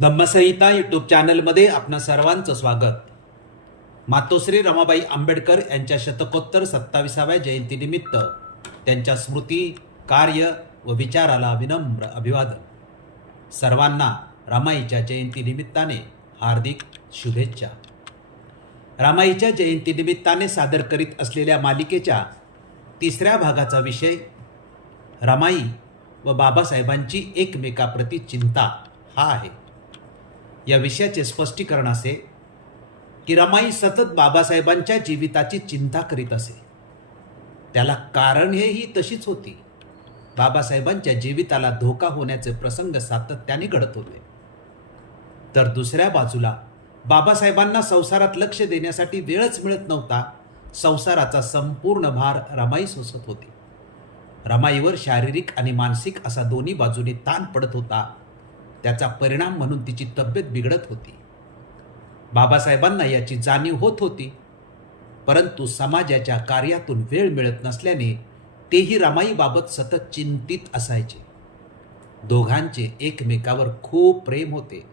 धम्मसंहिता YouTube चॅनलमध्ये आपणा सर्वांचं स्वागत. मातोश्री रमाबाई आंबेडकर यांच्या शतकोत्तर सत्ताविसाव्या जयंतीनिमित्त त्यांच्या स्मृती कार्य व विचाराला विनम्र अभिवादन. सर्वांना रमाईच्या जयंतीनिमित्ताने हार्दिक शुभेच्छा. रामाईच्या जयंतीनिमित्ताने सादर करीत असलेल्या मालिकेच्या तिसऱ्या भागाचा विषय रमाई व बाबासाहेबांची एकमेकाप्रती चिंता हा आहे. या विषयाचे स्पष्टीकरण असे की रमाई सतत बाबासाहेबांच्या जीविताची चिंता करीत असे. त्याला कारण हेही तशीच होती. बाबासाहेबांच्या जीविताला धोका होण्याचे प्रसंग सातत्याने घडत होते. तर दुसऱ्या बाजूला बाबासाहेबांना संसारात लक्ष देण्यासाठी वेळच मिळत नव्हता. संसाराचा संपूर्ण भार रमाई सोसत होती. रमाईवर शारीरिक आणि मानसिक असा दोन्ही बाजूने ताण पडत होता. त्याचा परिणाम म्हणून तिची तब्येत बिघडत होती. बाबासाहेबांना याची जाणीव होत होती. परंतु समाजाच्या कार्यातून वेळ मिळत नसल्याने तेही रमाईबाबत सतत चिंतित असायचे. दोघांचे एकमेकावर खूप प्रेम होते.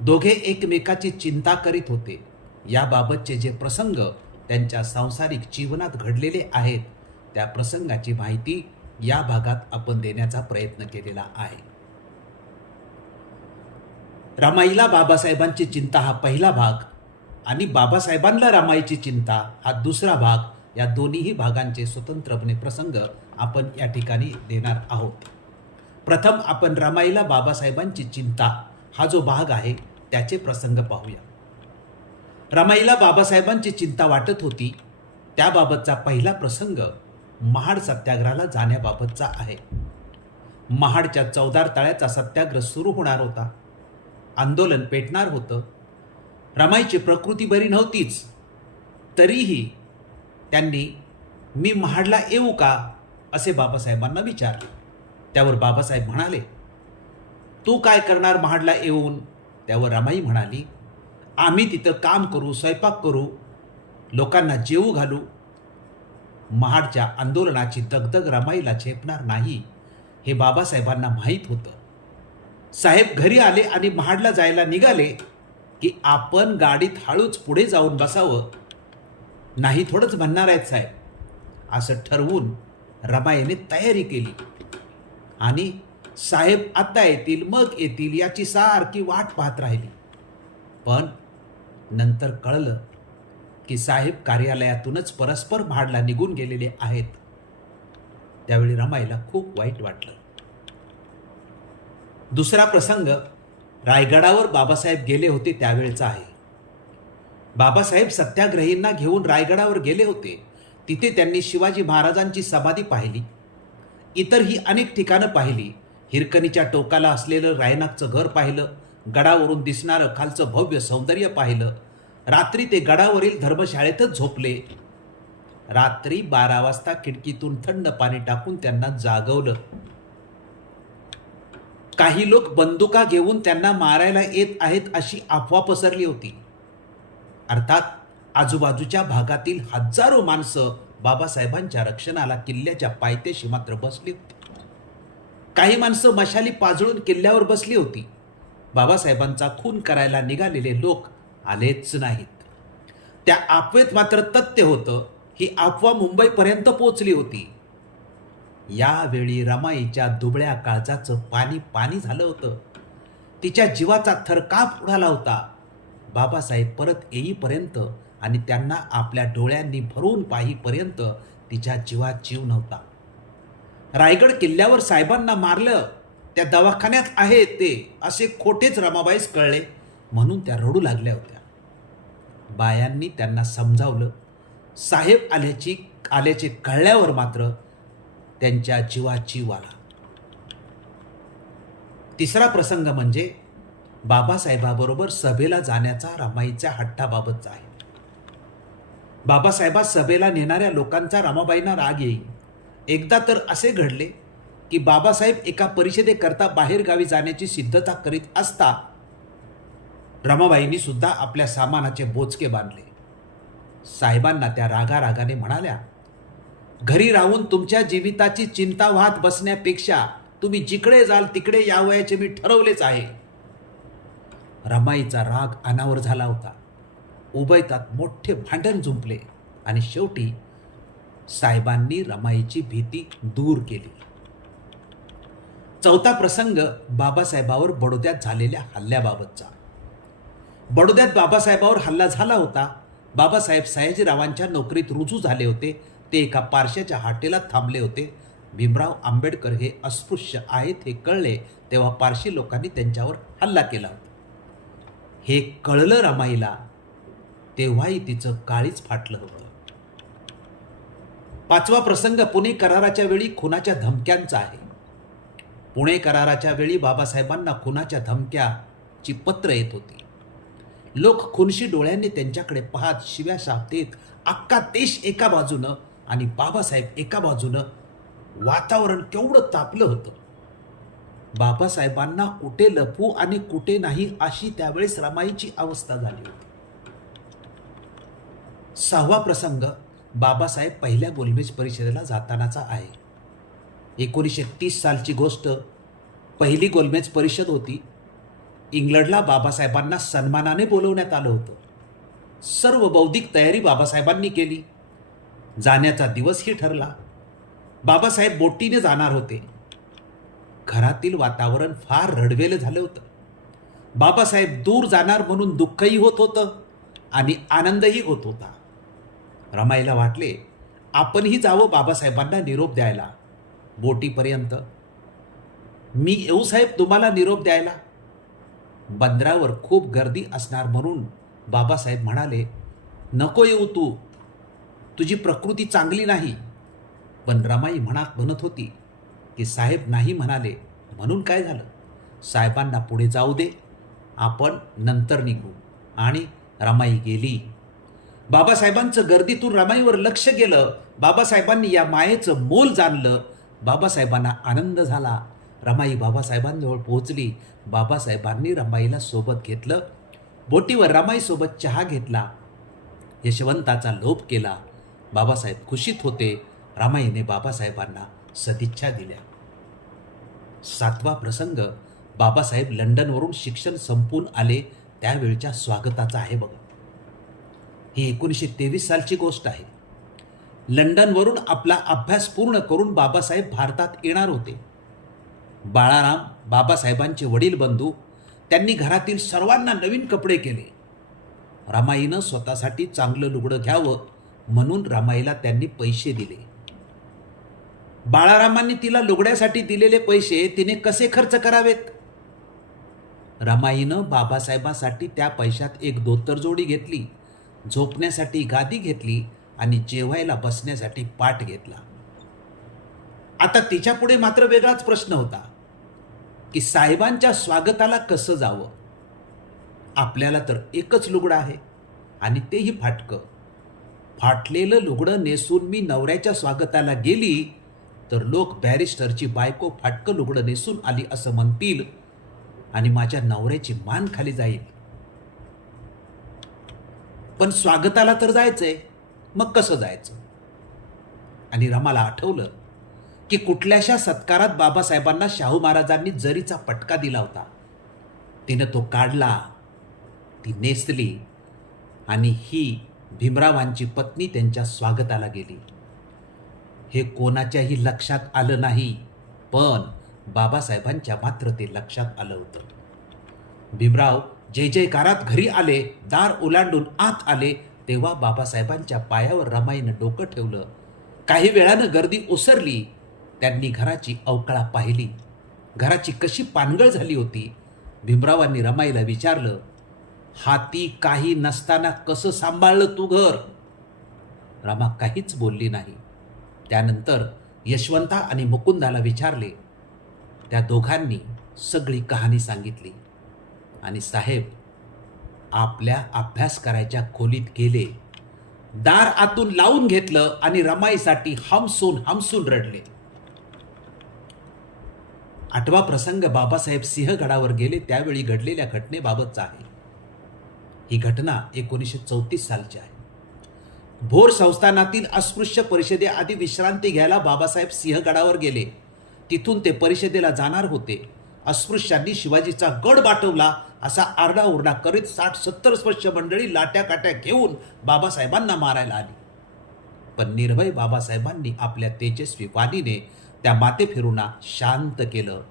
दोघे एकमेकाची चिंता करीत होते. याबाबतचे जे प्रसंग त्यांच्या सांसारिक जीवनात घडलेले आहेत त्या प्रसंगाची माहिती या भागात आपण देण्याचा प्रयत्न केलेला आहे. रमाईला बाबासाहेबांची चिंता हा पहिला भाग आणि बाबासाहेबांना रमाईची चिंता हा दुसरा भाग. या दोन्हीही भागांचे स्वतंत्रपणे प्रसंग आपण या ठिकाणी देणार आहोत. प्रथम आपण रमाईला बाबासाहेबांची चिंता हा जो भाग आहे त्याचे प्रसंग पाहूया. रमाईला बाबासाहेबांची चिंता वाटत होती. त्याबाबतचा पहिला प्रसंग महाड सत्याग्रहाला जाण्याबाबतचा आहे. महाडच्या चौदार तळ्याचा सत्याग्रह सुरू होणार होता. आंदोलन पेटणार होतं. रमाईची प्रकृती बरी नव्हतीच. तरीही त्यांनी मी महाडला येऊ का? असे बाबासाहेबांना विचारले. त्यावर बाबासाहेब म्हणाले तू काय करणार महाडला येऊन? त्यावर रमाई म्हणाली आम्ही तिथं काम करू स्वयंपाक करू लोकांना जेवू घालू. महाडच्या आंदोलनाची दगदग रमाईला झेपणार नाही हे बाबासाहेबांना माहीत होतं. साहेब घरी आले आणि महाडला जायला निघाले की आपण गाडीत हळूच पुढे जाऊन बसावं. नाही थोडंच म्हणणार आहेत साहेब. असं ठरवून रमायेने तयारी केली. आणि साहेब आता येतील मग येतील याची सारखी वाट पाहत राहिली. पण नंतर कळलं की साहेब कार्यालयातूनच परस्पर महाडला निघून गेलेले आहेत. त्यावेळी रमाईला खूप वाईट वाटलं. दुसरा प्रसंग रायगडावर बाबासाहेब गेले होते त्यावेळचा आहे. बाबासाहेब सत्याग्रहींना घेऊन रायगडावर गेले होते. तिथे त्यांनी शिवाजी महाराजांची समाधी पाहिली. इतरही अनेक ठिकाणं पाहिली. हिरकणीच्या टोकाला असलेलं रायनागचं घर पाहिलं. गडावरून दिसणारं खालचं भव्य सौंदर्य पाहिलं. रात्री ते गडावरील धर्मशाळेतच झोपले. रात्री बारा वाजता खिडकीतून थंड पाणी टाकून त्यांना जागवलं. काही लोक बंदुका घेऊन त्यांना मारायला येत आहेत अशी अफवा पसरली होती. अर्थात आजूबाजूच्या भागातील हजारो माणसं बाबासाहेबांच्या रक्षणाला किल्ल्याच्या पायथ्याशी मात्र बसली होती. काही माणसं मशाली पाजळून किल्ल्यावर बसली होती. बाबासाहेबांचा खून करायला निघालेले लोक आलेच नाहीत. त्या अफवेत मात्र तथ्य होतं ही अफवा मुंबईपर्यंत पोचली होती. यावेळी रमाईच्या दुबळ्या काळजाचं पाणी पाणी झालं होतं. तिच्या जीवाचा थरकाप उडाला होता? बाबासाहेब परत येईपर्यंत आणि त्यांना आपल्या डोळ्यांनी भरून पाहीपर्यंत तिच्या जीवात जीव नव्हता. रायगड किल्ल्यावर साहेबांना मारलं त्या दवाखान्यात आहे ते असे खोटेच रमाबाईस कळले म्हणून त्या रडू लागल्या होत्या. बायांनी त्यांना समजावलं. साहेब आल्याची आल्याचे कळल्यावर मात्र त्यांच्या जीवाजीव आला तिसरा प्रसंग म्हणजे बाबासाहेबाबरोबर सभेला जाण्याचा रमाईच्या हट्टाबाबतचा आहे. बाबासाहेबा सभेला नेणाऱ्या लोकांचा रमाबाईंना राग येईल. एकदा तर असे घडले की बाबासाहेब एका परिषदेकरता बाहेरगावी जाण्याची सिद्धता करीत असता रमाबाईंनी सुद्धा आपल्या सामानाचे बोचके बांधले. साहेबांना त्या रागारागाने म्हणाल्या घरी राहून तुमच्या जीविताची चिंता वाहत बसण्यापेक्षा तुम्ही जिकडे जाल तिकडे यावयाचे मी ठरवलेच आहे. रमाईचा राग अनावर झाला होता. उभयतात मोठे भांडण जुंपले आणि शेवटी साहेबांनी रमाईची भीती दूर केली. चौथा प्रसंग बाबासाहेबावर बडोद्यात झालेल्या हल्ल्याबाबतचा. बडोद्यात बाबासाहेबावर हल्ला झाला होता. बाबासाहेब सयाजीरावांच्या नोकरीत रुजू झाले होते. ते एका पारशाच्या हाटेला थांबले होते. भीमराव आंबेडकर हे अस्पृश्य आहेत हे कळले तेव्हा पारशी लोकांनी त्यांच्यावर हल्ला केला. होता हे कळलं रमाईला तेव्हाही तिचं काळीच फाटलं होतं. पाचवा प्रसंग पुणे कराराच्या वेळी खुनाच्या धमक्यांचा आहे. पुणे कराराच्या वेळी बाबासाहेबांना खुनाच्या धमक्याची पत्र येत होती. लोक खुनशी डोळ्यांनी त्यांच्याकडे पाहत शिव्या शाप अख्खा देश एका बाजूनं आणि बाबासाहेब एका बाजूनं वातावरण केवढं तापलं होतं. बाबासाहेबांना कुठे लपू आणि कुठे नाही अशी त्यावेळेस रमाईची अवस्था झाली होती. सहावा प्रसंग बाबासाहेब पहिल्या गोलमेज परिषदेला जातानाचा आहे. एकोणीसशे तीस सालची गोष्ट पहिली गोलमेज परिषद होती. इंग्लंडला बाबासाहेबांना सन्मानाने बोलवण्यात आलं होतं. सर्व बौद्धिक तयारी बाबासाहेबांनी केली. जाण्याचा दिवसही ठरला. बाबासाहेब बोटीने जाणार होते. घरातील वातावरण फार रडवेलं झालं होतं. बाबासाहेब दूर जाणार म्हणून दुःखही होत होतं आणि आनंदही होत होता. रमाईला वाटले आपणही जावं बाबासाहेबांना निरोप द्यायला. बोटीपर्यंत. मी येऊ साहेब तुम्हाला निरोप द्यायला. बंदरावर खूप गर्दी असणार म्हणून बाबासाहेब म्हणाले नको येऊ तू. तुझी प्रकृती चांगली नाही. पण रमाई म्हणत म्हणत होती की साहेब नाही म्हणाले म्हणून काय झालं? साहेबांना पुढे जाऊ दे. आपण नंतर निघू. आणि रमाई गेली. बाबासाहेबांचं गर्दीतून रमाईवर लक्ष गेलं. बाबासाहेबांनी या मायेचं मोल जाणलं. बाबासाहेबांना आनंद झाला. रमाई बाबासाहेबांजवळ पोहोचली. बाबासाहेबांनी रमाईला सोबत घेतलं. बोटीवर रमाईसोबत चहा घेतला. यशवंताचा लोप केला. बाबासाहेब खुशीत होते. रामाईने बाबासाहेबांना सदिच्छा दिल्या. सातवा प्रसंग बाबासाहेब लंडनवरून शिक्षण संपून आले त्यावेळच्या स्वागताचा आहे बघा. ही एकोणीसशे तेवीस सालची गोष्ट आहे. लंडनवरून आपला अभ्यास पूर्ण करून बाबासाहेब भारतात येणार होते. बाळाराम बाबासाहेबांचे वडील बंधू त्यांनी घरातील सर्वांना नवीन कपडे केले. रामाईनं स्वतःसाठी चांगलं लुगडं घ्यावं म्हणून रमाईला त्यांनी पैसे दिले. बाळारामांनी तिला लुगड्यासाठी दिलेले पैसे तिने कसे खर्च करावेत? रमाईनं बाबासाहेबांसाठी त्या पैशात एक दोतर जोडी घेतली झोपण्यासाठी गादी घेतली आणि जेवायला बसण्यासाठी पाठ घेतला. आता तिच्यापुढे मात्र वेगळाच प्रश्न होता की साहेबांच्या स्वागताला कसं जावं? आपल्याला तर एकच लुगडं आहे आणि तेही फाटकं. फाटलेलं लुगडं नेसून मी नवऱ्याच्या स्वागताला गेली तर लोक बॅरिस्टरची बायको फाटकं लुगडं नेसून आली असं म्हणतील आणि माझ्या नवऱ्याची मान खाली जाईल. पण स्वागताला तर जायचंय मग कसं जायचं? आणि रमाला आठवलं की कुठल्याशा सत्कारात बाबासाहेबांना शाहू महाराजांनी जरीचा पटका दिला होता तिनं तो काढला ती नेसली आणि ही भीमरावांची पत्नी त्यांच्या स्वागताला गेली. हे कोणाच्याही लक्षात आलं नाही पण बाबासाहेबांच्या मात्र ते लक्षात आलं होतं. भीमराव जय जयकारात घरी आले दार ओलांडून आत आले तेव्हा बाबासाहेबांच्या पायावर रमाईनं डोकं ठेवलं. काही वेळानं गर्दी ओसरली. त्यांनी घराची अवकाळा पाहिली. घराची कशी पानगळ झाली होती? भीमरावांनी रमाईला विचारलं हाती काही नसताना कसं सांभाळलं तू घर? रमा काहीच बोलली नाही. त्यानंतर यशवंता आणि मुकुंदाला विचारले. त्या दोघांनी सगळी कहाणी सांगितली. आणि साहेब आपल्या अभ्यास करायच्या खोलीत गेले. दार आतून लावून घेतलं आणि रमाईसाठी हमसून हमसून रडले. आठवा प्रसंग बाबासाहेब सिंहगडावर गेले त्यावेळी घडलेल्या घटनेबाबतचा आहे. ही घटना एकोणीसशे चौतीस सालची आहे. भोर संस्थानातील अस्पृश्य परिषदेआधी विश्रांती घ्यायला बाबासाहेब सिंहगडावर गेले. तिथून ते परिषदेला जाणार होते. अस्पृश्यांनी शिवाजीचा गड बाटवला असा आरडाओरडा करीत साठ सत्तर स्पर्श मंडळी लाट्या काट्या घेऊन बाबासाहेबांना मारायला आली. पण निर्भय बाबासाहेबांनी आपल्या तेजस्वी वाणीने त्या माते फिरूना शांत केलं.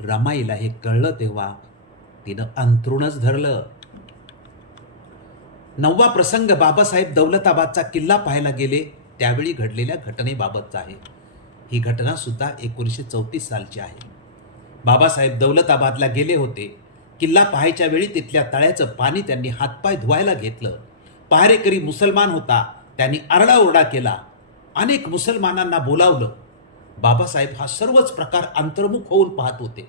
रमाईला हे कळलं तेव्हा तिनं अंथरूणच धरलं. नववा प्रसंग बाबासाहेब दौलताबादचा किल्ला पाहायला गेले त्यावेळी घडलेल्या घटनेबाबतचा आहे. ही घटना सुद्धा एकोणीसशे चौतीस सालची आहे. बाबासाहेब दौलताबादला गेले होते. किल्ला पाहायच्या वेळी तिथल्या तळ्याचं पाणी त्यांनी हातपाय धुवायला घेतलं. पहारेकरी मुसलमान होता त्यांनी आरडाओरडा केला. अनेक मुसलमानांना बोलावलं. बाबासाहेब हा सर्वच प्रकार अंतर्मुख होऊन पाहत होते.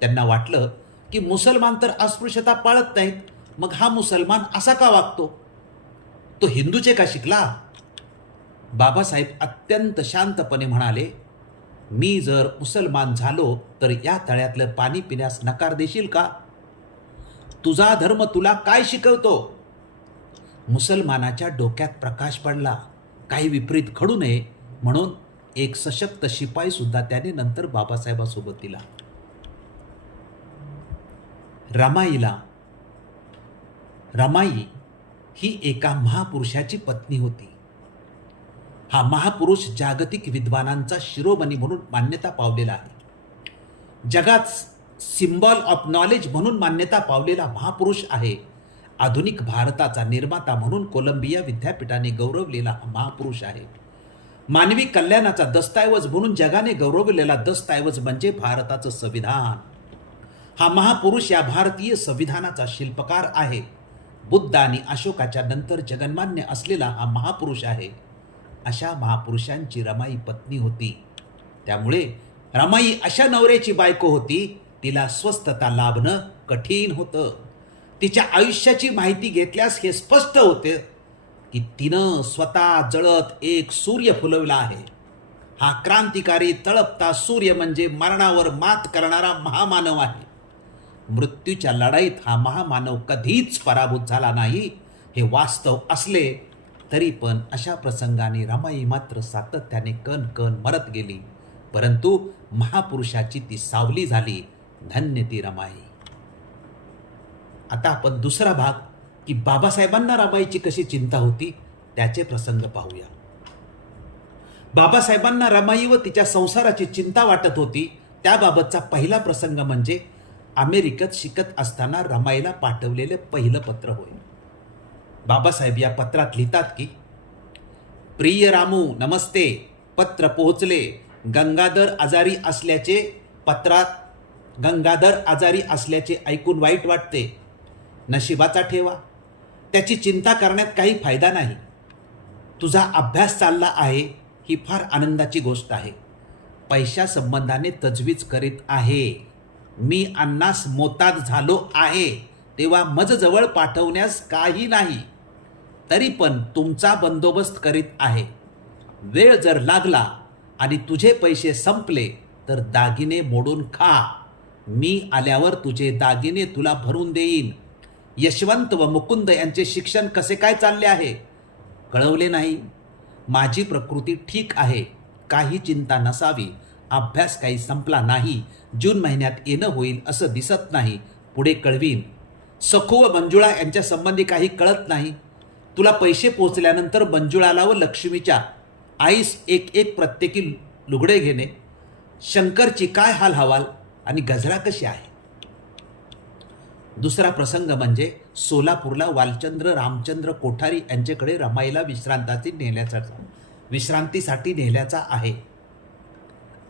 त्यांना वाटलं की मुसलमान तर अस्पृश्यता पाळत नाहीत मग हा मुसलमान असा का वागतो? तो हिंदूचे का शिकला? बाबासाहेब अत्यंत शांतपणे म्हणाले मी जर मुसलमान झालो तर या तळ्यातलं पाणी पिण्यास नकार देशील का? तुझा धर्म तुला काय शिकवतो? मुसलमानाच्या डोक्यात प्रकाश पडला. काही विपरीत घडू नये म्हणून एक सशक्त शिपाई सुद्धा त्याने नंतर बाबासाहेबासोबत दिला. रमाईला रमाई ही एका महापुरुषाची पत्नी होती. हा महापुरुष जागतिक विद्वानांचा शिरोमणी म्हणून मान्यता पावलेला आहे. जगात सिम्बॉल ऑफ नॉलेज म्हणून मान्यता पावलेला महापुरुष आहे. आधुनिक भारताचा निर्माता म्हणून कोलंबिया विद्यापीठाने गौरवलेला हा महापुरुष आहे. मानवी कल्याणाचा दस्तऐवज म्हणून जगाने गौरवलेला दस्तऐवज म्हणजे भारताचं संविधान. हा महापुरुष या भारतीय संविधानाचा शिल्पकार आहे. बुद्ध आणि अशोकाच्या नंतर जगन्मान्य असलेला हा महापुरुष आहे. अशा महापुरुषांची रमाई पत्नी होती. त्यामुळे रमाई अशा नवऱ्याची बायको होती तिला स्वस्थता लाभणं कठीण होतं. तिच्या आयुष्याची माहिती घेतल्यास हे स्पष्ट होते की तिनं स्वतः जळत एक सूर्य फुलवला आहे. हा क्रांतिकारी तळपता सूर्य म्हणजे मरणावर मात करणारा महामानव आहे. मृत्यूच्या लढाईत हा महामानव कधीच पराभूत झाला नाही. हे वास्तव असले तरी पण अशा प्रसंगाने रमाई मात्र सातत्याने कण कण मरत गेली. परंतु महापुरुषाची ती सावली झाली. धन्य ती रमाई. आता आपण दुसरा भाग की बाबासाहेबांना रमाईची कशी चिंता होती त्याचे प्रसंग पाहूया. बाबासाहेबांना रमाई व तिच्या संसाराची चिंता वाटत होती. त्याबाबतचा पहिला प्रसंग म्हणजे अमेरिकेत शिकत असताना रमाईला पाठवलेले पहिलं पत्र होय. बाबासाहेब या पत्रात लिहितात की प्रिय रामू नमस्ते. पत्र पोहोचले. गंगाधर आजारी असल्याचे पत्रात गंगाधर आजारी असल्याचे ऐकून वाईट वाटते. नशिबाचा ठेवा. त्याची चिंता करण्यात काही फायदा नाही. तुझा अभ्यास चालला आहे. ही फार आनंदाची गोष्ट आहे. पैशासंबंधाने तजवीज करीत आहे. मी अन्नास मोताद झालो आहे तेव्हा मज जवळ पाठवण्यास काही नाही. तरी पण तुमचा बंदोबस्त करीत आहे. वेळ जर लागला आणि तुझे पैसे संपले तर दागिने मोडून खा. मी आल्यावर तुझे दागिने तुला भरून देईन. यशवंत व मुकुंद यांचे शिक्षण कसे काय चालले आहे? कळवले नाही. माझी प्रकृती ठीक आहे. काही चिंता नसावी. अभ्यास काही संपला नाही जून महिन्यात येणं होईल असं दिसत नाही. पुढे कळवीन. सखू व मंजुळा यांच्या संबंधी काही कळत नाही. तुला पैसे पोचल्यानंतर मंजुळाला व लक्ष्मीच्या आईस एक एक प्रत्येकी लुगडे घेणे. शंकरची काय हाल हवाल आणि गजरा कशी आहे? दुसरा प्रसंग म्हणजे सोलापूरला वालचंद्र रामचंद्र कोठारी यांच्याकडे रमाईला विश्रांताची नेल्याचा विश्रांतीसाठी नेल्याचा आहे.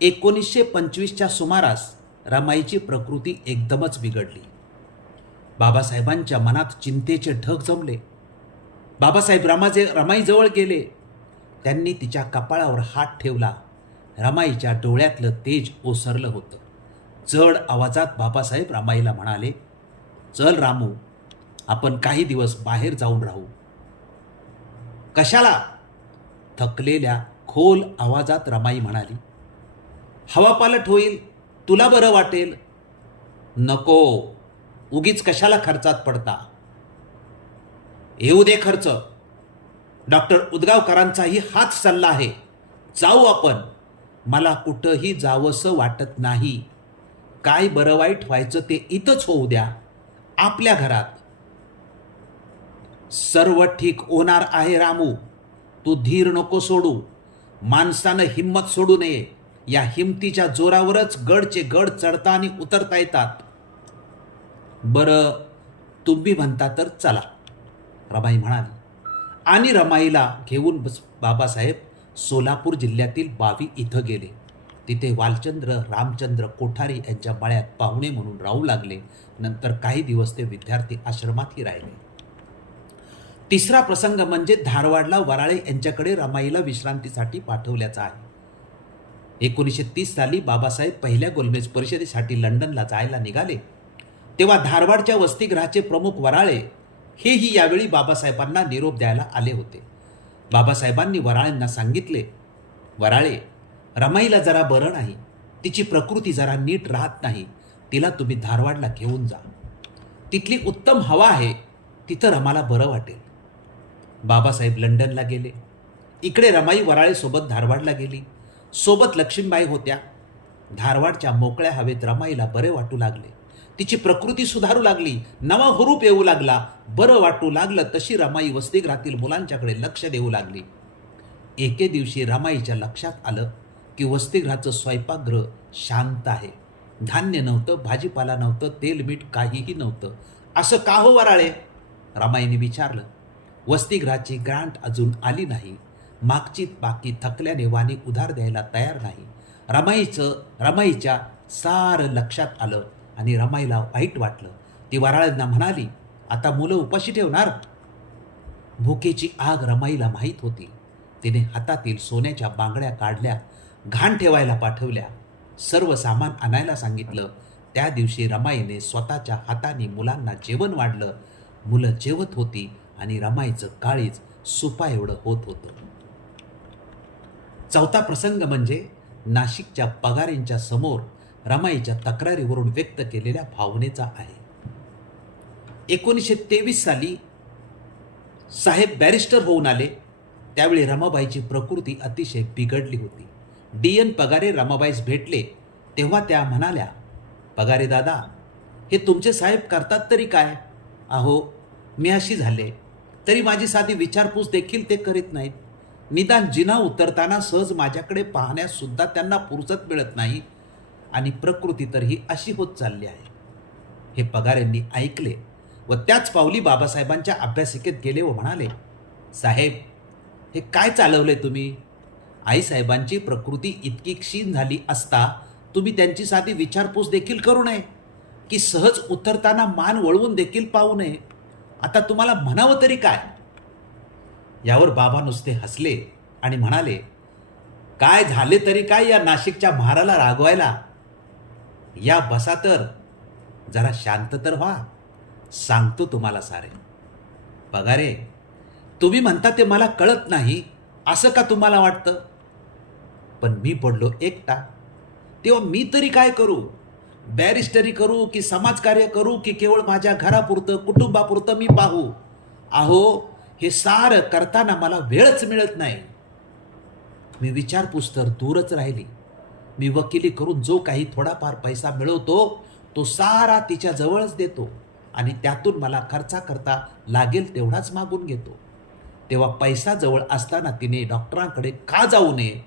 एकोणीसशे पंचवीसच्या सुमारास रमाईची प्रकृती एकदमच बिघडली. बाबासाहेबांच्या मनात चिंतेचे ढग जमले. बाबासाहेब रमाजे रमाईजवळ गेले. त्यांनी तिच्या कपाळावर हात ठेवला. रमाईच्या डोळ्यातलं तेज ओसरलं होतं. जड आवाजात बाबासाहेब रमाईला म्हणाले चल रामू आपण काही दिवस बाहेर जाऊन राहू. कशाला? थकलेल्या खोल आवाजात रमाई म्हणाली. हवा पालट होईल तुला बरं वाटेल. नको उगीच कशाला खर्चात पडता? येऊ दे खर्च. डॉक्टर उदगावकरांचाही हाच सल्ला आहे. जाऊ आपण. मला कुठंही जावंसं वाटत नाही. काय बरं वाईट व्हायचं ते इथंच होऊ द्या. आपल्या घरात. सर्व ठीक होणार आहे रामू. तू धीर नको सोडू. माणसानं हिंमत सोडू नये. या हिमतीच्या जोरावरच गडचे गड चढता आणि उतरता येतात. बरं तुम्ही म्हणता तर चला रमाई म्हणाली. आणि रमाईला घेऊन बस- बाबासाहेब सोलापूर जिल्ह्यातील बावी इथं गेले. तिथे वालचंद्र रामचंद्र कोठारी यांच्या मळ्यात पाहुणे म्हणून राहू लागले. नंतर काही दिवस ते विद्यार्थी आश्रमातही राहिले. तिसरा प्रसंग म्हणजे धारवाडला वराळे यांच्याकडे रमाईला विश्रांतीसाठी पाठवल्याचा आहे. एकोणीसशे तीस साली बाबासाहेब पहिल्या गोलमेज परिषदेसाठी लंडनला जायला निघाले. तेव्हा धारवाडच्या वसतिगृहाचे प्रमुख वराळे हेही यावेळी बाबासाहेबांना निरोप द्यायला आले होते. बाबासाहेबांनी वराळेंना सांगितले वराळे रमाईला जरा बरं नाही. तिची प्रकृती जरा नीट राहत नाही. तिला तुम्ही धारवाडला घेऊन जा. तिथली उत्तम हवा आहे. तिथं रमाला बरं वाटेल. बाबासाहेब लंडनला गेले. इकडे रमाई वराळेसोबत धारवाडला गेली. सोबत लक्ष्मीबाई होत्या. धारवाडच्या मोकळ्या हवेत रमाईला बरे वाटू लागले. तिची प्रकृती सुधारू लागली. नवा हुरूप येऊ लागला. बरं वाटू लागलं तशी रमाई वसतिगृहातील मुलांच्याकडे लक्ष देऊ लागली. एके दिवशी रमाईच्या लक्षात आलं की वसतिगृहाचं स्वयंपाकगृह शांत आहे. धान्य नव्हतं भाजीपाला नव्हतं तेल मीठ काहीही नव्हतं. असं का हो वराळे? रमाईने विचारलं. वसतिगृहाची ग्रांट अजून आली नाही. मागची बाकी थकल्याने वाणी उधार द्यायला तयार नाही. रमाईचं रमाईच्या सारं लक्षात आलं आणि रमाईला वाईट वाटलं. ती वराळांना म्हणाली आता मुलं उपाशी ठेवणार? भुकेची आग रमाईला माहीत होती. तिने हातातील सोन्याच्या बांगड्या काढल्या घाण ठेवायला पाठवल्या. सर्व सामान आणायला सांगितलं. त्या दिवशी रमाईने स्वतःच्या हाताने मुलांना जेवण वाढलं. मुलं जेवत होती आणि रमाईचं काळीज सुपा एवढं होत होतं. चौथा प्रसंग म्हणजे नाशिकच्या पगारेंच्या समोर रमाईच्या तक्रारीवरून व्यक्त केलेल्या भावनेचा आहे. एकोणीसशे तेवीस साली साहेब बॅरिस्टर होऊन आले. त्यावेळी रमाबाईची प्रकृती अतिशय बिघडली होती. डी एन पगारे रमाबाईस भेटले तेव्हा त्या म्हणाल्या पगारे दादा हे तुमचे साहेब करतात तरी काय? अहो मी अशी झाले. तरी माझी साधी विचारपूस देखील ते करीत नाहीत. निदान जिना उतरताना सहज माझ्याकडे पाहण्यास सुद्धा त्यांना फुरसत मिळत नाही आणि प्रकृती तर ही अशी होत चालली आहे. हे पगार यांनी ऐकले व त्याच पावली बाबासाहेबांच्या अभ्यासिकेत गेले व म्हणाले साहेब हे काय चालवले तुम्ही? आईसाहेबांची प्रकृती इतकी क्षीण झाली असता तुम्ही त्यांची साधी विचारपूस देखील करू नये की सहज उतरताना मान वळवून देखील पाहू नये. आता तुम्हाला म्हणावं तरी काय? यावर बाबा नुसते हसले आणि म्हणाले काय झाले तरी काय या नाशिकच्या महाराला रागवायला? या बसा तर. जरा शांत तर व्हा. सांगतो तुम्हाला सारे. पगारे तुम्ही म्हणता ते मला कळत नाही. असं का तुम्हाला वाटतं? पण मी पडलो एकटा. तेव्हा मी तरी काय करू? बॅरिस्टरी करू की समाजकार्य करू की केवळ माझ्या घरापुरतं कुटुंबापुरतं मी पाहू? अहो हे सारं करताना मला वेळच मिळत नाही. मी विचारपूस तर दूरच राहिली. मी वकिली करून जो काही थोडाफार पैसा मिळवतो तो सारा तिच्या जवळच देतो आणि त्यातून मला खर्चा करता लागेल तेवढाच मागून घेतो. तेव्हा पैसा जवळ असताना तिने डॉक्टरांकडे का जाऊ नये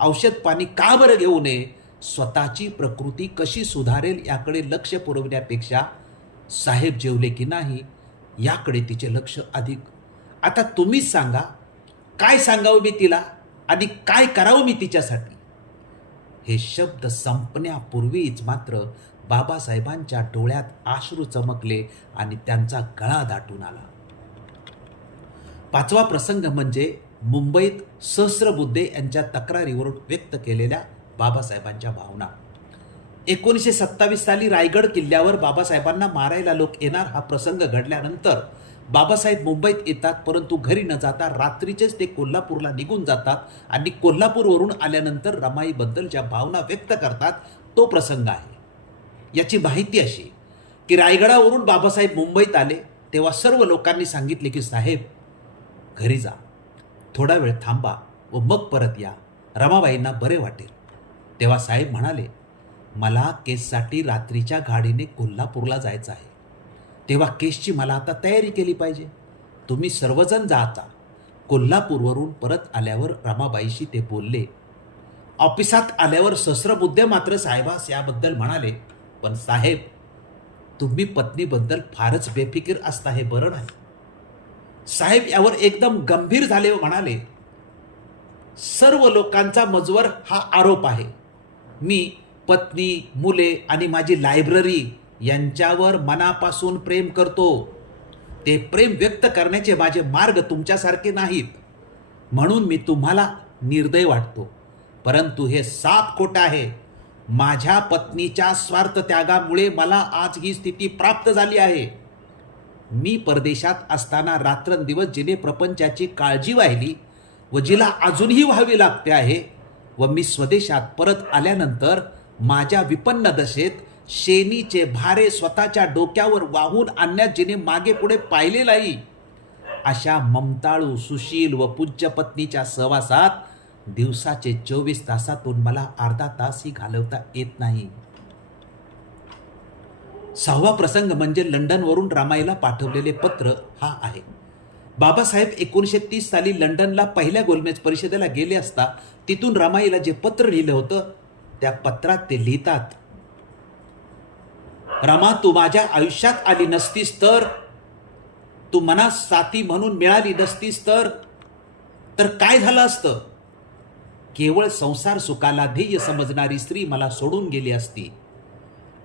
औषध पाणी का बरं घेऊ नये स्वतःची प्रकृती कशी सुधारेल याकडे लक्ष पुरवण्यापेक्षा साहेब जेवले की नाही याकडे तिचे लक्ष अधिक आता तुम्हीच सांगा काय सांगावं मी तिला आणि काय करावं मी तिच्यासाठी? हे शब्द संपण्यापूर्वीच मात्र बाबासाहेबांच्या डोळ्यात आश्रू चमकले आणि त्यांचा गळा दाटून आला. पाचवा प्रसंग म्हणजे मुंबईत सहस्रबुद्धे यांच्या तक्रारीवरून व्यक्त केलेल्या बाबासाहेबांच्या भावना. एकोणीसशे सत्तावीस साली रायगड किल्ल्यावर बाबासाहेबांना मारायला लोक येणार हा प्रसंग घडल्यानंतर बाबासाहेब मुंबईत येतात परंतु घरी न जाता रात्रीचेच ते कोल्हापूरला निघून जातात आणि कोल्हापूरवरून आल्यानंतर रमाईबद्दल ज्या भावना व्यक्त करतात तो प्रसंग आहे. याची माहिती अशी की रायगडावरून बाबासाहेब मुंबईत आले तेव्हा सर्व लोकांनी सांगितले की साहेब घरी जा. थोडा वेळ थांबा व मग परत या. रमाबाईंना बरे वाटेल. तेव्हा साहेब म्हणाले मला केससाठी रात्रीच्या गाडीने कोल्हापूरला जायचं आहे. तेव्हा केसची मला आता तयारी केली पाहिजे. तुम्ही सर्वजण जाता. कोल्हापूरवरून परत आल्यावर रमाबाईशी ते बोलले ऑफिसात आल्यावर सहस्रबुद्धे मात्र साहेबास याबद्दल म्हणाले. पण साहेब तुम्ही पत्नीबद्दल फारच बेफिकीर असता हे बरं नाही. साहेब यावर एकदम गंभीर झाले व म्हणाले सर्व लोकांचा मजवर हा आरोप आहे. मी पत्नी मुले आणि माझी लायब्ररी यांच्यावर मनापासून प्रेम करतो. ते प्रेम व्यक्त करण्याचे माझे मार्ग तुमच्यासारखे नाहीत. म्हणून मी तुम्हाला निर्दय वाटतो. परंतु हे साप खोट आहे. माझ्या पत्नीच्या स्वार्थ त्यागामुळे मला आज ही स्थिती प्राप्त झाली आहे. मी परदेशात असताना रात्रंदिवस जिने प्रपंचाची काळजी वाहिली व जिला अजूनही व्हावी लागते आहे व मी स्वदेशात परत आल्यानंतर माझ्या विपन्न दशेत शेनीचे भारे स्वतःच्या डोक्यावर वाहून आणण्यात जिने मागे पुढे पाहिले नाही अशा ममताळू सुशील व पूज्य पत्नीच्या सहवासात दिवसाचे चोवीस तासातून मला अर्धा तासही घालवता येत नाही. सहावा प्रसंग म्हणजे लंडनवरून रामाईला पाठवलेले पत्र हा आहे. बाबासाहेब एकोणीसशे तीस साली लंडनला पहिल्या गोलमेज परिषदेला गेले असता तिथून रामाईला जे पत्र लिहिलं होतं त्या पत्रात ते लिहितात रमा तू माझ्या आयुष्यात आली नसतीस तर? तू मनात साथी म्हणून मिळाली नसतीस तर? तर काय झालं असतं? केवळ संसार सुखाला ध्येय समजणारी स्त्री मला सोडून गेली असती.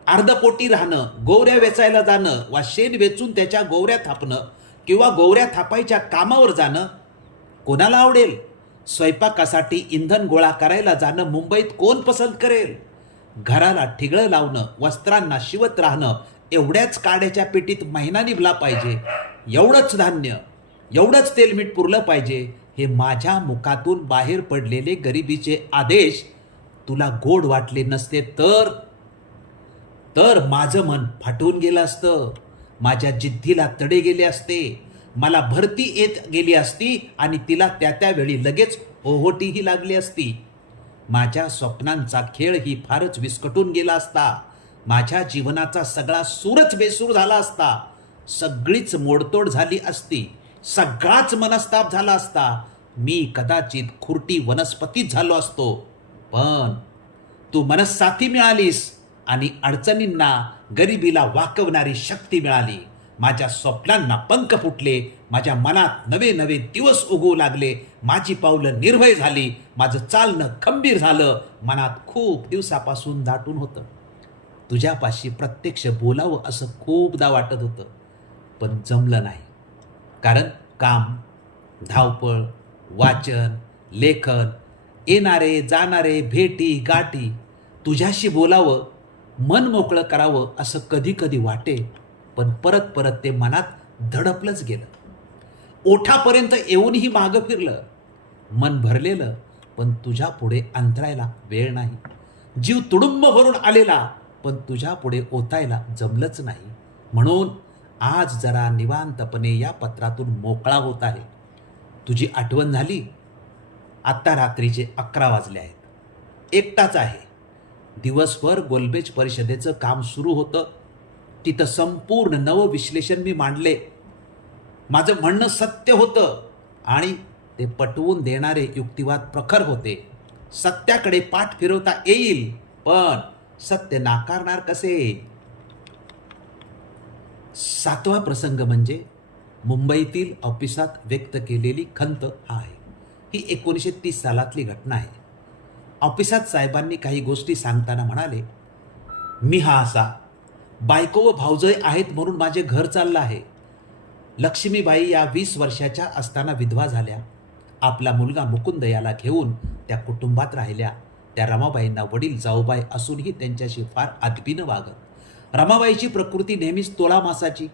अर्धपोटी राहणं गोवऱ्या वेचायला जाणं वा शेण वेचून त्याच्या गोवऱ्या थापणं किंवा गोवऱ्या थापायच्या कामावर जाणं कोणाला आवडेल? स्वयंपाकासाठी इंधन गोळा करायला जाणं मुंबईत कोण पसंत करेल? घराला ठिगळं लावणं वस्त्रांना शिवत राहणं एवढ्याच काड्याच्या पेटीत महिना निभला पाहिजे. एवढंच धान्य एवढंच तेलमीठ पुरलं पाहिजे हे माझ्या मुखातून बाहेर पडलेले गरिबीचे आदेश तुला गोड वाटले नसते तर? तर माझं मन फाटून गेलं असतं. माझ्या जिद्दीला तडे गेले असते. मला भरती येत गेली असती आणि तिला त्या त्यावेळी लगेच ओहोटीही लागली असती. माझ्या स्वप्नांचा खेळ ही फारच विस्कटून गेला असता. माझ्या जीवनाचा सगळा सूरच बेसूर झाला असता. सगळीच मोडतोड झाली असती. सगळाच मनस्ताप झाला असता. मी कदाचित खुरटी वनस्पतीच झालो असतो. पण तू मनस्साथी मिळालीस आणि अडचणींना गरिबीला वाकवणारी शक्ती मिळाली. माझ्या स्वप्नांना पंख फुटले. माझ्या मनात नवे नवे दिवस उगवू लागले. माझी पावलं निर्भय झाली. माझं चालणं खंबीर झालं. मनात खूप दिवसापासून दाटून होतं. तुझ्यापाशी प्रत्यक्ष बोलावं असं खूपदा वाटत होतं. पण जमलं नाही. कारण काम धावपळ वाचन लेखन येणारे जाणारे भेटी गाठी तुझ्याशी बोलावं मन मोकळं करावं असं कधी कधी वाटे. पण परत परत ते मनात धडपलंच गेलं. ओठापर्यंत येऊनही मागं फिरलं. मन भरलेलं पण तुझ्या पुढे अंतरायला वेळ नाही. जीव तुडुंब भरून आलेला पण तुझ्या पुढे ओतायला जमलंच नाही. म्हणून आज जरा निवांतपणे या पत्रातून मोकळा होत आहे. तुझी आठवण झाली? आत्ता रात्रीचे अकरा वाजले आहेत. एकटाच आहे. दिवसभर गोलबेज परिषदेचं काम सुरू होतं. तिथं संपूर्ण नवविश्लेषण मी मांडले. माझं म्हणणं सत्य होतं. आणि ते पटवून देणारे युक्तिवाद प्रखर होते. सत्याकडे पाठ फिरवता येईल पण सत्य नाकारणार कसे? सातवा प्रसंग म्हणजे मुंबईतील ऑफिसात व्यक्त केलेली खंत हा आहे. ही एकोणीसशे तीस सालातली घटना आहे. ऑफिसात साहेबांनी काही गोष्टी सांगताना म्हणाले मी हा असा. बायको व भाऊजय आहेत म्हणून माझे घर चाललं आहे. लक्ष्मीबाई या वीस वर्षाच्या असताना विधवा झाल्या. आपला मुलगा मुकुंद याला घेऊन त्या कुटुंबात राहिल्या. त्या रमाबाईंना वडील जाऊबाई असूनही त्यांच्याशी फार आदबीनं वागत. रमाबाईची प्रकृती नेहमीच तोळा मासाची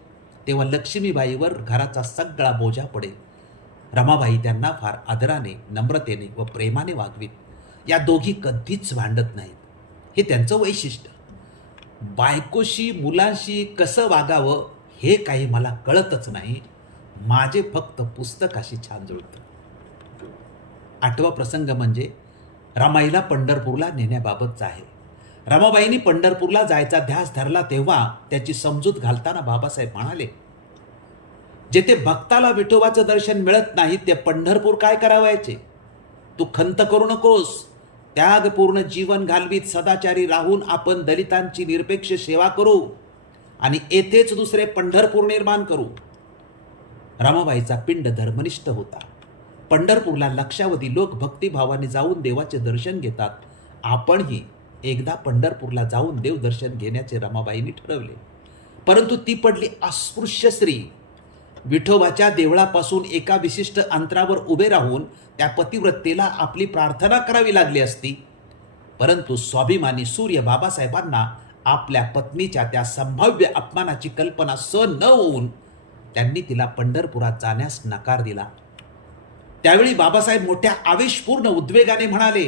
तेव्हा लक्ष्मीबाईवर घराचा सगळा बोजा पडेल. रमाबाई त्यांना फार आदराने नम्रतेने व प्रेमाने वागवीत. या दोघी कधीच भांडत नाहीत. हे त्यांचं वैशिष्ट्य. बायकोशी मुलांशी कसं वागावं हे काही मला कळतच नाही. माझे फक्त पुस्तकाशी छान जुळतं. आठवा प्रसंग म्हणजे रमाईला पंढरपूरला नेण्याबाबतचा आहे. रमाबाईंनी पंढरपूरला जायचा ध्यास धरला तेव्हा त्याची समजूत घालताना बाबासाहेब म्हणाले जेथे भक्ताला विठोबाचं दर्शन मिळत नाही ते पंढरपूर काय करावायचे? तू खंत करू नकोस. त्यागपूर्ण जीवन घालवीत सदाचारी राहून आपण दलितांची निरपेक्ष सेवा करू. आणि येथेच दुसरे पंढरपूर निर्माण करू. रमाबाईचा पिंड धर्मनिष्ठ होता. पंढरपूरला लक्षावधी लोक भक्तिभावाने जाऊन देवाचे दर्शन घेतात. आपणही एकदा पंढरपूरला जाऊन देवदर्शन घेण्याचे रमाबाईंनी ठरवले. परंतु ती पडली अस्पृश्य स्त्री. विठोबाच्या देवळापासून एका विशिष्ट अंतरावर उभे राहून त्या पतिव्रतेला आपली प्रार्थना करावी लागली असती. परंतु स्वाभिमानी सूर्य बाबासाहेबांना आपल्या पत्नीच्या त्या संभाव्य अपमानाची कल्पना सहन न होऊन त्यांनी तिला पंढरपुरात जाण्यास नकार दिला. त्यावेळी बाबासाहेब मोठ्या आवेशपूर्ण उद्वेगाने म्हणाले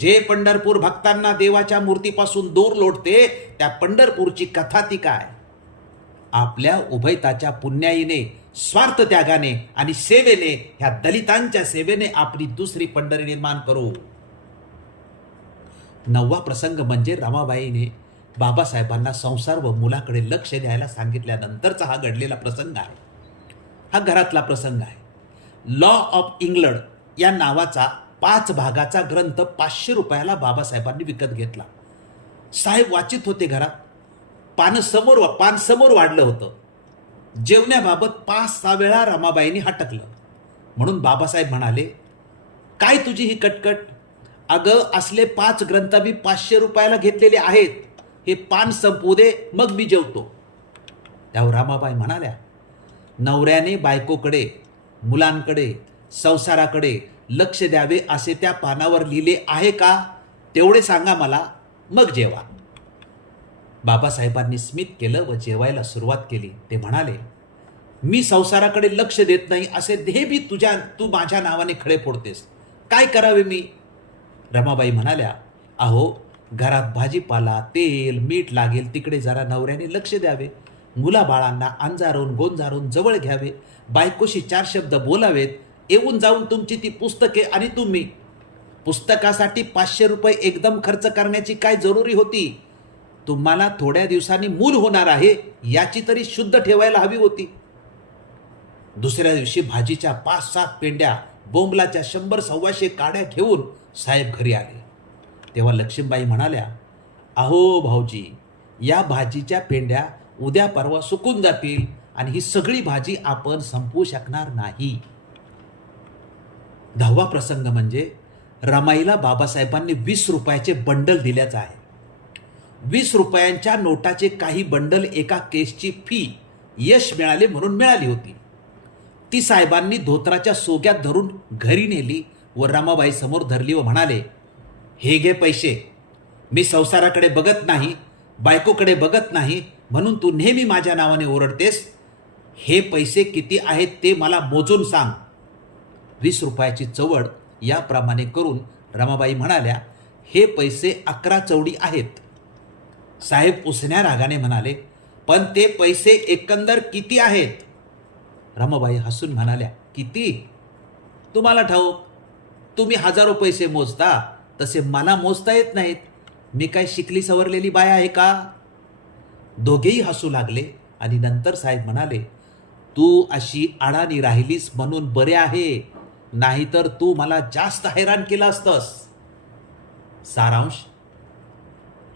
जे पंढरपूर भक्तांना देवाच्या मूर्तीपासून दूर लोटते त्या पंढरपूरची कथा ती काय? आपल्या उभयताच्या पुण्याईने स्वार्थ त्यागाने आणि सेवेने ह्या दलितांच्या सेवेने आपली दुसरी पंढरी निर्माण करू. नववा प्रसंग म्हणजे रमाबाईने बाबासाहेबांना संसार व मुलाकडे लक्ष द्यायला सांगितल्यानंतरचा हा घडलेला प्रसंग आहे. हा घरातला प्रसंग आहे. लॉ ऑफ इंग्लंड या नावाचा पाच भागाचा ग्रंथ पाचशे रुपयाला बाबासाहेबांनी विकत घेतला. साहेब वाचित होते घरात. पान समोर पान समोर वाढलं होतं. जेवण्याबाबत पाच सहा वेळा रमाबाईंनी हटकलं. म्हणून बाबासाहेब म्हणाले काय तुझी ही कटकट? अगं असले पाच ग्रंथ मी पाचशे रुपयाला घेतलेले आहेत. हे पान संपू दे मग मी जेवतो. त्यावर रामाबाई म्हणाल्या नवऱ्याने बायकोकडे मुलांकडे संसाराकडे लक्ष द्यावे असे त्या पानावर लिहिले आहे का? तेवढे सांगा मला मग जेवा. बाबासाहेबांनी स्मित केलं व जेवायला सुरुवात केली. ते म्हणाले मी संसाराकडे लक्ष देत नाही असे नेहमी तुझ्या तू माझ्या नावाने खडे फोडतेस. काय करावे मी? रमाबाई म्हणाल्या अहो घरात भाजीपाला तेल मीठ लागेल तिकडे जरा नवऱ्याने लक्ष द्यावे. मुलाबाळांना अंजारून गोंजारून जवळ घ्यावे. बायकोशी चार शब्द बोलावेत. येऊन जाऊन तुमची ती पुस्तके आणि तुम्ही. पुस्तकासाठी पाचशे रुपये एकदम खर्च करण्याची काय जरुरी होती? तुम्हाला थोड्या दिवसांनी मूल होणार आहे याची तरी शुद्ध ठेवायला हवी होती. दुसऱ्या दिवशी भाजीच्या पाच सात पेंड्या बोंबलाच्या शंभर सव्वाशे काड्या घेऊन साहेब घरी आले. तेव्हा लक्ष्मीबाई म्हणाल्या अहो भाऊजी या भाजीच्या पेंड्या उद्या परवा सुकून जातील आणि ही सगळी भाजी आपण संपवू शकणार नाही. दहावा प्रसंग म्हणजे रमाईला बाबासाहेबांनी वीस रुपयाचे बंडल दिल्याचं आहे. वीस रुपयांच्या नोटाचे काही बंडल एका केसची फी यश मिळाले म्हणून मिळाली होती. ती साहेबांनी धोत्राच्या सोग्यात धरून घरी नेली व रमाबाई समोर धरली व म्हणाले हे घे पैसे. मी संसाराकडे बघत नाही बायकोकडे बघत नाही म्हणून तू नेहमी माझ्या नावाने ओरडतेस. हे पैसे किती आहेत ते मला मोजून सांग. वीस रुपयाची चवड याप्रमाणे करून रमाबाई म्हणाल्या हे पैसे अकरा चवडी आहेत. साहेब उसण्या रागाने म्हणाले पण ते पैसे एकंदर किती आहेत? रमाबाई हसून म्हणाल्या किती? तुम्हाला ठाऊक तुम्ही हजारो पैसे मोजता. तसे मला मोजता येत नाहीत. मी काय शिकली सवरलेली बाय आहे का? दोघेही हसू लागले आणि नंतर साहेब म्हणाले तू अशी अडाणी राहिलीस म्हणून बरे आहे नाहीतर तू मला जास्त हैराण केलं असतंस. सारांश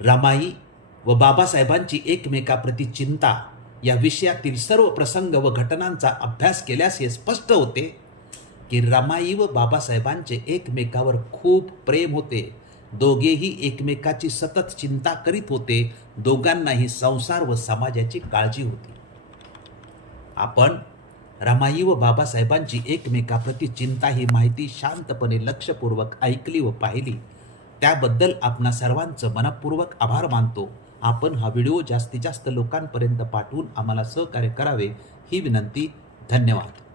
रमाई व बाबासाहेबांची एकमेकाप्रती चिंता या विषयातील सर्व प्रसंग व घटनांचा अभ्यास केल्यास हे स्पष्ट होते. की रमाई व बाबासाहेबांचे एकमेकावर खूप प्रेम होते. दोघेही एकमेकाची सतत चिंता करीत होते. दोघांनाही संसार व समाजाची काळजी होती. आपण रमाई व बाबासाहेबांची एकमेकाप्रती चिंता ही माहिती शांतपणे लक्षपूर्वक ऐकली व पाहिली. त्याबद्दल आपणा सर्वांचं मनपूर्वक आभार मानतो. आपण हा व्हिडिओ जास्तीत जास्त लोकांपर्यंत पाठवून आम्हाला सहकार्य करावे ही विनंती. धन्यवाद.